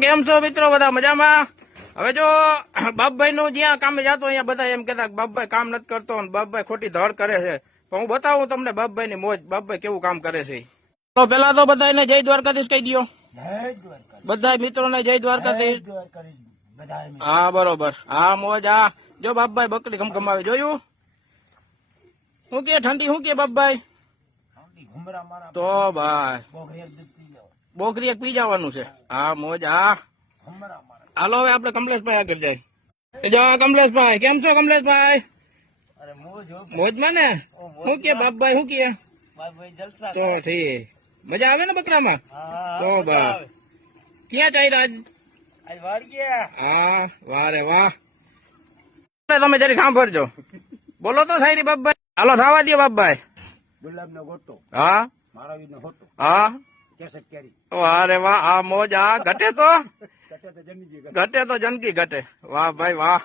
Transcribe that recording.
કેમ છો મિત્રો? બધા મજામાં? હવે જો બાપભાઈ નું જ્યાં કામે જતો અહીંયા બધા એમ કેતા બાપભાઈ કામ નથી કરતો અને બાપભાઈ ખોટી ધડ કરે છે. તો હું બતાવું તમને બાપભાઈ ની મોજ, બાપભાઈ કેવું કામ કરે છે. તો પેલા તો બધાને જય દ્વારકાધીશ કહી દો. બધા મિત્રો ને જય દ્વારકાધીશ. હા બરોબર. હા મોજ. હા જો બાપભાઈ બકરી ખમખમાવે જોયું. શું કે ઠંડી શું કે બાપભાઈ? તો ભાઈ બોકરી એક પી જવાનું છે. હા મોજ. હા હાલો હવે આપડે કમલેશભાઈ આગળ જાય. જો કમલેશભાઈ કેમ છો? કમલેશભાઈ મોજમાં ને? શું કે બાપભાઈ શું કે? તો ઠીક મજા આવે ને બકરામાં? તો બા ક્યાં ચાલ્યા આજ? હા વાહ રે વાહ. તમે જરી સાંભળજો. બોલો તો સાયરી બાપભાઈ. હાલો થવા દો બાપભાઈ. હા હા વાહ રે વાહ. આ મોજ. આ ઘટે તો જનકી ઘટે. વાહ ભાઈ વાહ.